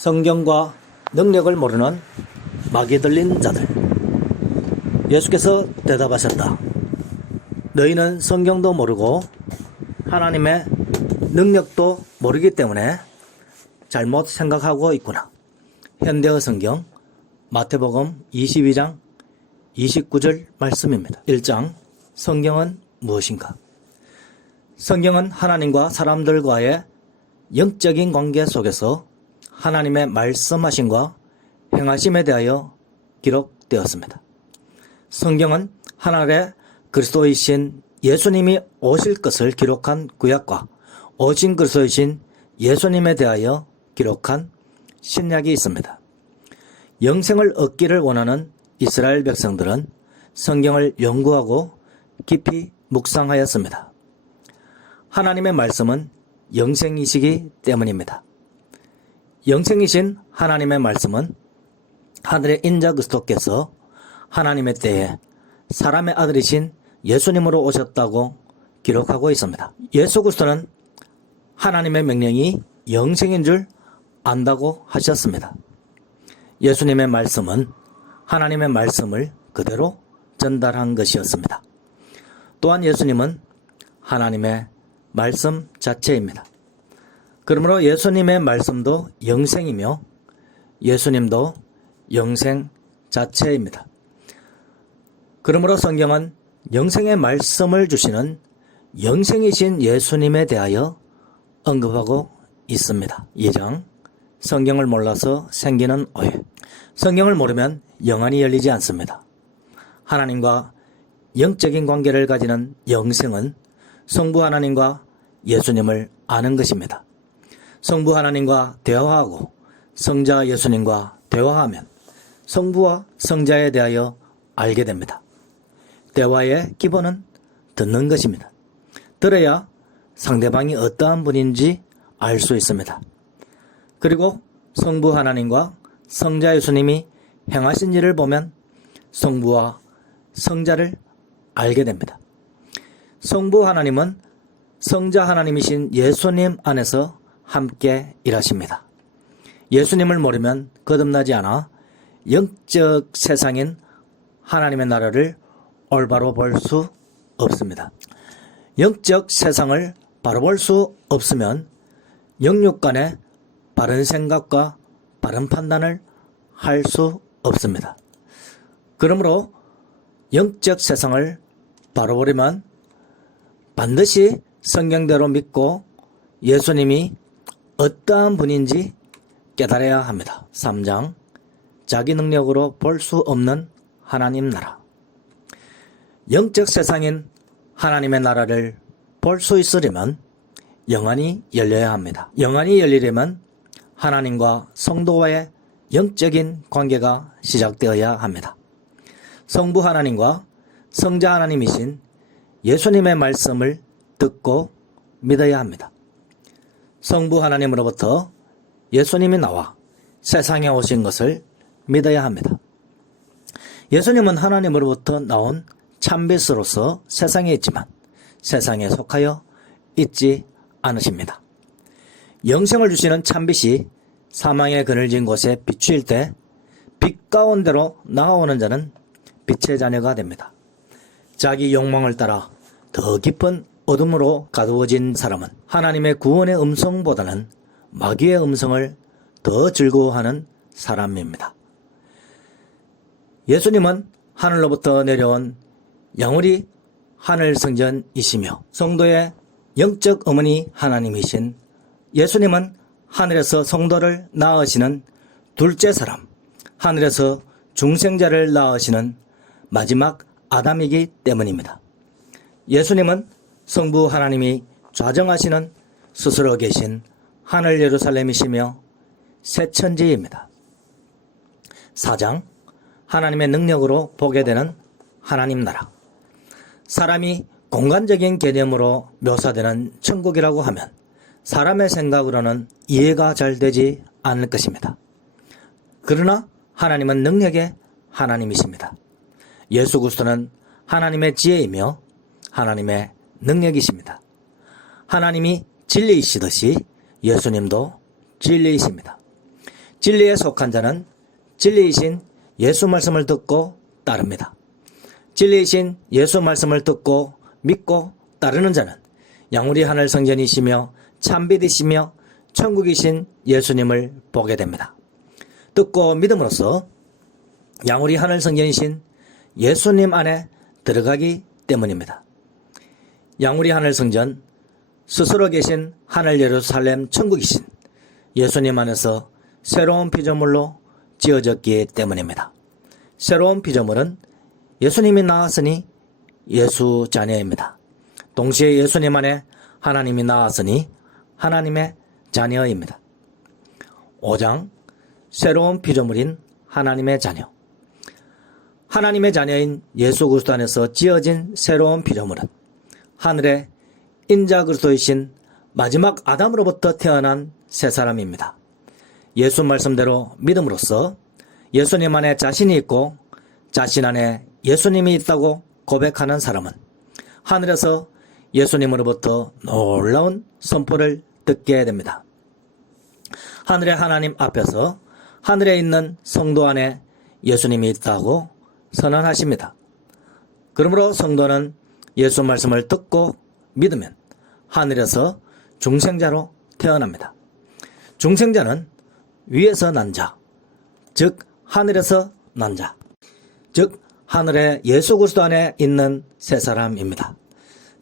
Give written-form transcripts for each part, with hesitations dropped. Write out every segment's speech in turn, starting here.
성경과 능력을 모르는 마귀 들린 자들. 예수께서 대답하셨다. 너희는 성경도 모르고 하나님의 능력도 모르기 때문에 잘못 생각하고 있구나. 현대어 성경 마태복음 22장 29절 말씀입니다. 1장 성경은 무엇인가? 성경은 하나님과 사람들과의 영적인 관계 속에서 하나님의 말씀하심과 행하심에 대하여 기록되었습니다. 성경은 하나님의 그리스도이신 예수님이 오실 것을 기록한 구약과 오신 그리스도이신 예수님에 대하여 기록한 신약이 있습니다. 영생을 얻기를 원하는 이스라엘 백성들은 성경을 연구하고 깊이 묵상하였습니다. 하나님의 말씀은 영생이시기 때문입니다. 영생이신 하나님의 말씀은 하늘의 인자 그리스도께서 하나님의 때에 사람의 아들이신 예수님으로 오셨다고 기록하고 있습니다. 예수 그리스도는 하나님의 명령이 영생인 줄 안다고 하셨습니다. 예수님의 말씀은 하나님의 말씀을 그대로 전달한 것이었습니다. 또한 예수님은 하나님의 말씀 자체입니다. 그러므로 예수님의 말씀도 영생이며 예수님도 영생 자체입니다. 그러므로 성경은 영생의 말씀을 주시는 영생이신 예수님에 대하여 언급하고 있습니다. 2장 성경을 몰라서 생기는 오해. 성경을 모르면 영안이 열리지 않습니다. 하나님과 영적인 관계를 가지는 영생은 성부 하나님과 예수님을 아는 것입니다. 성부 하나님과 대화하고 성자 예수님과 대화하면 성부와 성자에 대하여 알게 됩니다. 대화의 기본은 듣는 것입니다. 들어야 상대방이 어떠한 분인지 알 수 있습니다. 그리고 성부 하나님과 성자 예수님이 행하신 일을 보면 성부와 성자를 알게 됩니다. 성부 하나님은 성자 하나님이신 예수님 안에서 함께 일하십니다. 예수님을 모르면 거듭나지 않아 영적 세상인 하나님의 나라를 올바로 볼 수 없습니다. 영적 세상을 바로 볼 수 없으면 영육 간에 바른 생각과 바른 판단을 할 수 없습니다. 그러므로 영적 세상을 바로 보려면 반드시 성경대로 믿고 예수님이 어떠한 분인지 깨달아야 합니다. 3장 자기 능력으로 볼 수 없는 하나님 나라. 영적 세상인 하나님의 나라를 볼 수 있으려면 영안이 열려야 합니다. 영안이 열리려면 하나님과 성도와의 영적인 관계가 시작되어야 합니다. 성부 하나님과 성자 하나님이신 예수님의 말씀을 듣고 믿어야 합니다. 성부 하나님으로부터 예수님이 나와 세상에 오신 것을 믿어야 합니다. 예수님은 하나님으로부터 나온 참빛으로서 세상에 있지만 세상에 속하여 있지 않으십니다. 영생을 주시는 참빛이 사망의 그늘진 곳에 비추일 때 빛 가운데로 나아오는 자는 빛의 자녀가 됩니다. 자기 욕망을 따라 더 깊은 어둠으로 가두어진 사람은 하나님의 구원의 음성보다는 마귀의 음성을 더 즐거워하는 사람입니다. 예수님은 하늘로부터 내려온 영원히 하늘 성전이시며 성도의 영적 어머니 하나님이신 예수님은 하늘에서 성도를 낳으시는 둘째 사람, 하늘에서 중생자를 낳으시는 마지막 아담이기 때문입니다. 예수님은 성부 하나님이 좌정하시는 스스로 계신 하늘 예루살렘이시며 새 천지입니다. 4장 하나님의 능력으로 보게 되는 하나님 나라. 사람이 공간적인 개념으로 묘사되는 천국이라고 하면 사람의 생각으로는 이해가 잘 되지 않을 것입니다. 그러나 하나님은 능력의 하나님이십니다. 예수 그리스도는 하나님의 지혜이며 하나님의 능력이십니다. 하나님이 진리이시듯이 예수님도 진리이십니다. 진리에 속한 자는 진리이신 예수 말씀을 듣고 따릅니다. 진리이신 예수 말씀을 듣고 믿고 따르는 자는 양우리 하늘 성전이시며 참빛이시며 천국이신 예수님을 보게 됩니다. 듣고 믿음으로써 양우리 하늘 성전이신 예수님 안에 들어가기 때문입니다. 양우리 하늘 성전, 스스로 계신 하늘 예루살렘 천국이신 예수님 안에서 새로운 피조물로 지어졌기 때문입니다. 새로운 피조물은 예수님이 나왔으니 예수 자녀입니다. 동시에 예수님 안에 하나님이 나왔으니 하나님의 자녀입니다. 5장 새로운 피조물인 하나님의 자녀. 하나님의 자녀인 예수 그리스도 안에서 지어진 새로운 피조물은 하늘의 인자 그리스도이신 마지막 아담으로부터 태어난 새 사람입니다. 예수 말씀대로 믿음으로써 예수님 안에 자신이 있고 자신 안에 예수님이 있다고 고백하는 사람은 하늘에서 예수님으로부터 놀라운 선포를 듣게 됩니다. 하늘의 하나님 앞에서 하늘에 있는 성도 안에 예수님이 있다고 선언하십니다. 그러므로 성도는 예수 말씀을 듣고 믿으면 하늘에서 중생자로 태어납니다. 중생자는 위에서 난 자, 즉 하늘에서 난 자, 즉 하늘에 예수 그리스도 안에 있는 새 사람입니다.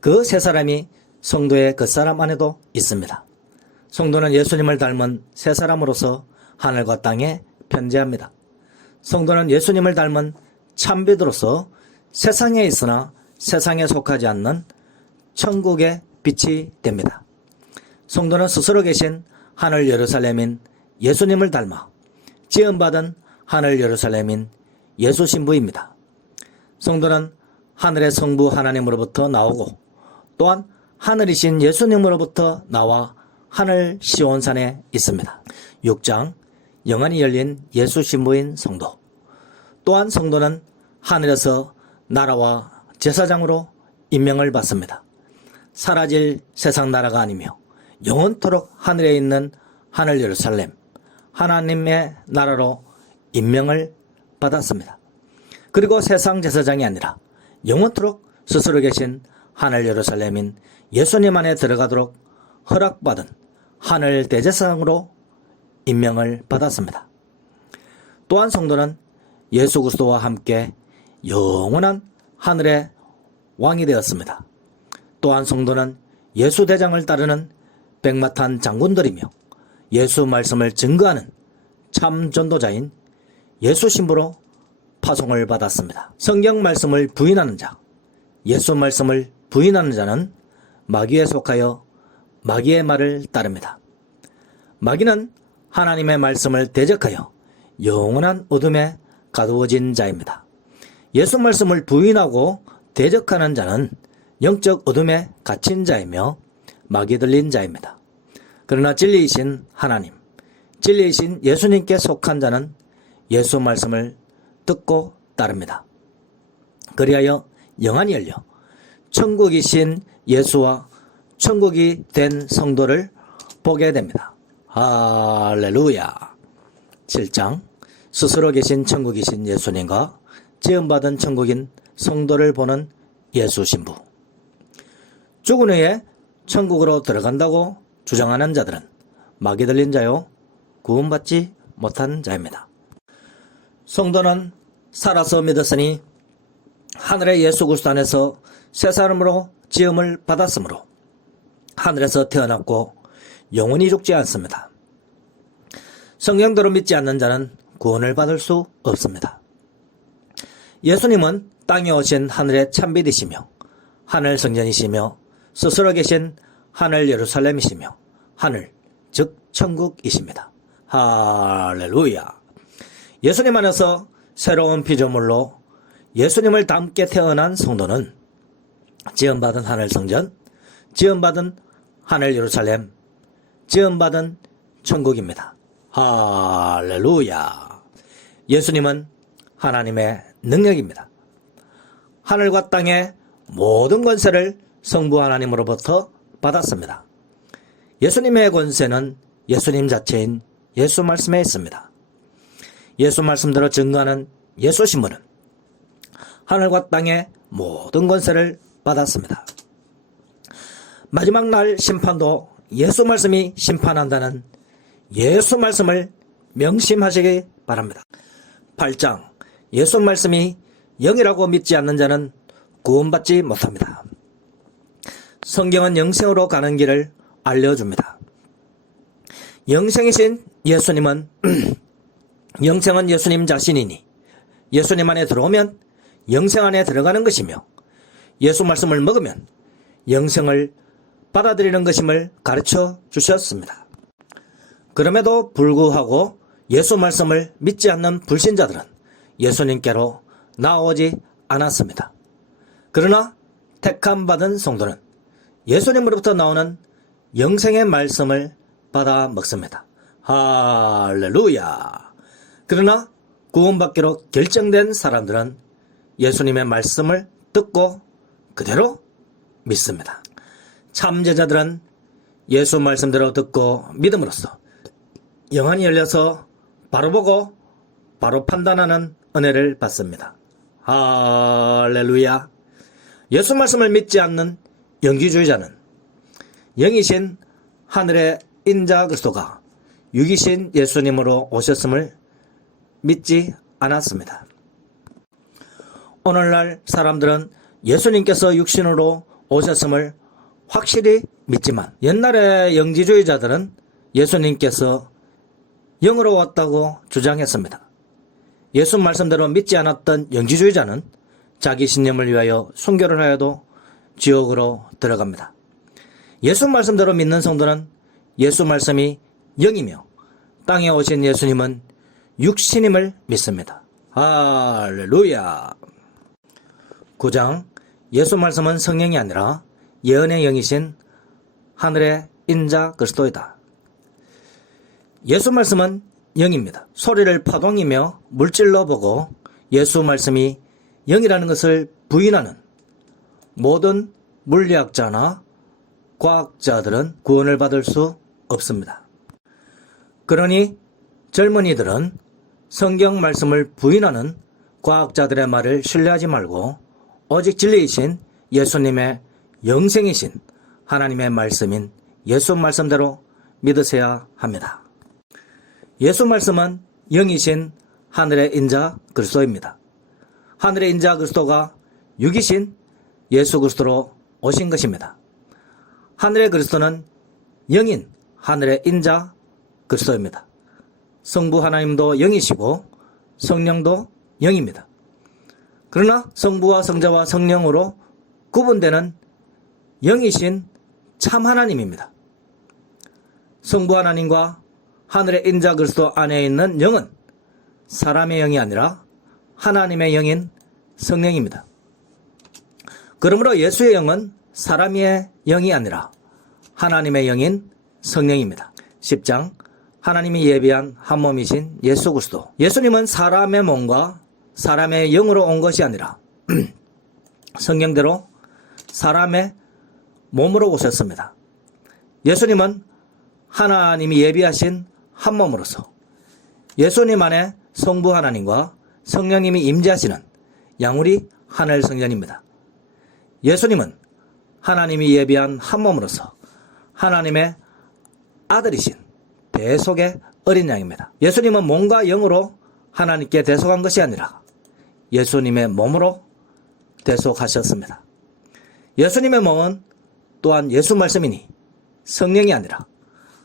그 새 사람이 성도의 그 사람 안에도 있습니다. 성도는 예수님을 닮은 새 사람으로서 하늘과 땅에 편재합니다. 성도는 예수님을 닮은 참빛으로서 세상에 있으나 세상에 속하지 않는 천국의 빛이 됩니다. 성도는 스스로 계신 하늘 예루살렘인 예수님을 닮아 지음받은 하늘 예루살렘인 예수 신부입니다. 성도는 하늘의 성부 하나님으로부터 나오고 또한 하늘이신 예수님으로부터 나와 하늘 시온산에 있습니다. 6장 영안이 열린 예수 신부인 성도. 또한 성도는 하늘에서 나라와 제사장으로 임명을 받습니다. 사라질 세상 나라가 아니며 영원토록 하늘에 있는 하늘 예루살렘 하나님의 나라로 임명을 받았습니다. 그리고 세상 제사장이 아니라 영원토록 스스로 계신 하늘 예루살렘인 예수님 안에 들어가도록 허락받은 하늘 대제사장으로 임명을 받았습니다. 또한 성도는 예수 그리스도와 함께 영원한 하늘의 왕이 되었습니다. 또한 성도는 예수 대장을 따르는 백마탄 장군들이며 예수 말씀을 증거하는 참 전도자인 예수 신부로 파송을 받았습니다. 성경 말씀을 부인하는 자, 예수 말씀을 부인하는 자는 마귀에 속하여 마귀의 말을 따릅니다. 마귀는 하나님의 말씀을 대적하여 영원한 어둠에 가두어진 자입니다. 예수 말씀을 부인하고 대적하는 자는 영적 어둠에 갇힌 자이며 마귀 들린 자입니다. 그러나 진리이신 하나님, 진리이신 예수님께 속한 자는 예수 말씀을 듣고 따릅니다. 그리하여 영안이 열려 천국이신 예수와 천국이 된 성도를 보게 됩니다. 할렐루야. 7장 스스로 계신 천국이신 예수님과 지음받은 천국인 성도를 보는 예수 신부. 죽은 후에 천국으로 들어간다고 주장하는 자들은 마귀 들린 자요 구원받지 못한 자입니다. 성도는 살아서 믿었으니 하늘의 예수 그리스도 안에서 새 사람으로 지음을 받았으므로 하늘에서 태어났고 영원히 죽지 않습니다. 성경대로 믿지 않는 자는 구원을 받을 수 없습니다. 예수님은 땅에 오신 하늘의 참빛이시며 하늘 성전이시며 스스로 계신 하늘 예루살렘이시며 하늘 즉 천국이십니다. 할렐루야. 예수님 안에서 새로운 피조물로 예수님을 닮게 태어난 성도는 지음받은 하늘 성전, 지음받은 하늘 예루살렘, 지음받은 천국입니다. 할렐루야. 예수님은 하나님의 능력입니다. 하늘과 땅의 모든 권세를 성부 하나님으로부터 받았습니다. 예수님의 권세는 예수님 자체인 예수 말씀에 있습니다. 예수 말씀대로 증거하는 예수신문은 하늘과 땅의 모든 권세를 받았습니다. 마지막 날 심판도 예수 말씀이 심판한다는 예수 말씀을 명심하시기 바랍니다. 8장 예수 말씀이 영이라고 믿지 않는 자는 구원받지 못합니다. 성경은 영생으로 가는 길을 알려줍니다. 영생이신 예수님은 영생은 예수님 자신이니 예수님 안에 들어오면 영생 안에 들어가는 것이며 예수 말씀을 먹으면 영생을 받아들이는 것임을 가르쳐 주셨습니다. 그럼에도 불구하고 예수 말씀을 믿지 않는 불신자들은 예수님께로 나오지 않았습니다. 그러나 택함 받은 성도는 예수님으로부터 나오는 영생의 말씀을 받아 먹습니다. 할렐루야! 그러나 구원받기로 결정된 사람들은 예수님의 말씀을 듣고 그대로 믿습니다. 참제자들은 예수 말씀대로 듣고 믿음으로써 영안이 열려서 바로 보고 바로 판단하는 은혜를 받습니다. 할렐루야! 예수 말씀을 믿지 않는 영기주의자는 영이신 하늘의 인자 그리스도가 육이신 예수님으로 오셨음을 믿지 않았습니다. 오늘날 사람들은 예수님께서 육신으로 오셨음을 확실히 믿지만 옛날의 영지주의자들은 예수님께서 영으로 왔다고 주장했습니다. 예수 말씀대로 믿지 않았던 영지주의자는 자기 신념을 위하여 순교를 하여도 지옥으로 들어갑니다. 예수 말씀대로 믿는 성도는 예수 말씀이 영이며 땅에 오신 예수님은 육신임을 믿습니다. 할렐루야! 9장 예수 말씀은 성령이 아니라 예언의 영이신 하늘의 인자 그리스도이다. 예수 말씀은 영입니다. 소리를 파동이며 물질로 보고 예수 말씀이 영이라는 것을 부인하는 모든 물리학자나 과학자들은 구원을 받을 수 없습니다. 그러니 젊은이들은 성경 말씀을 부인하는 과학자들의 말을 신뢰하지 말고 오직 진리이신 예수님의 영생이신 하나님의 말씀인 예수 말씀대로 믿으셔야 합니다. 예수 말씀은 영이신 하늘의 인자 그리스도입니다. 하늘의 인자 그리스도가 육이신 예수 그리스도로 오신 것입니다. 하늘의 그리스도는 영인 하늘의 인자 그리스도입니다. 성부 하나님도 영이시고 성령도 영입니다. 그러나 성부와 성자와 성령으로 구분되는 영이신 참 하나님입니다. 성부 하나님과 하늘의 인자 그리스도 안에 있는 영은 사람의 영이 아니라 하나님의 영인 성령입니다. 그러므로 예수의 영은 사람의 영이 아니라 하나님의 영인 성령입니다. 10장 하나님이 예비한 한 몸이신 예수 그리스도. 예수님은 사람의 몸과 사람의 영으로 온 것이 아니라 성경대로 사람의 몸으로 오셨습니다. 예수님은 하나님이 예비하신 한 몸으로서 예수님 안에 성부 하나님과 성령님이 임재하시는 양우리 하늘 성전입니다. 예수님은 하나님이 예비한 한 몸으로서 하나님의 아들이신 대속의 어린 양입니다. 예수님은 몸과 영으로 하나님께 대속한 것이 아니라 예수님의 몸으로 대속하셨습니다. 예수님의 몸은 또한 예수 말씀이니 성령이 아니라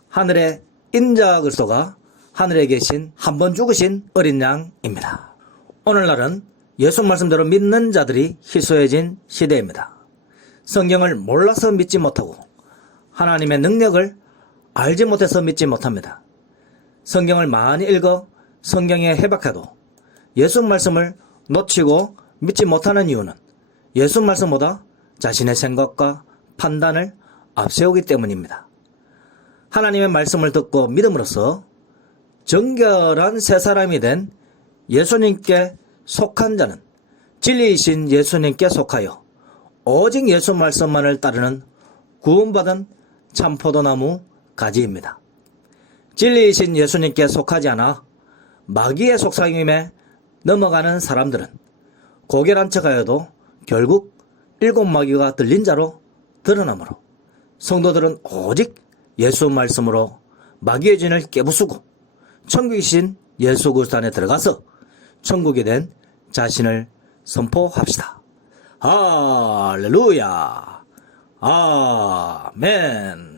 하늘의 인자 그리스도가 하늘에 계신 한 번 죽으신 어린 양입니다. 오늘날은 예수 말씀대로 믿는 자들이 희소해진 시대입니다. 성경을 몰라서 믿지 못하고 하나님의 능력을 알지 못해서 믿지 못합니다. 성경을 많이 읽어 성경에 해박해도 예수 말씀을 놓치고 믿지 못하는 이유는 예수 말씀보다 자신의 생각과 판단을 앞세우기 때문입니다. 하나님의 말씀을 듣고 믿음으로써 정결한 새 사람이 된 예수님께 속한 자는 진리이신 예수님께 속하여 오직 예수 말씀만을 따르는 구원받은 참포도나무 가지입니다. 진리이신 예수님께 속하지 않아 마귀의 속삭임에 넘어가는 사람들은 고개란 척하여도 결국 일곱 마귀가 들린 자로 드러나므로 성도들은 오직 예수 말씀으로 마귀의 진을 깨부수고 천국이신 예수 그리스도 안에 들어가서 천국에 된 자신을 선포합시다. 할렐루야. 아멘.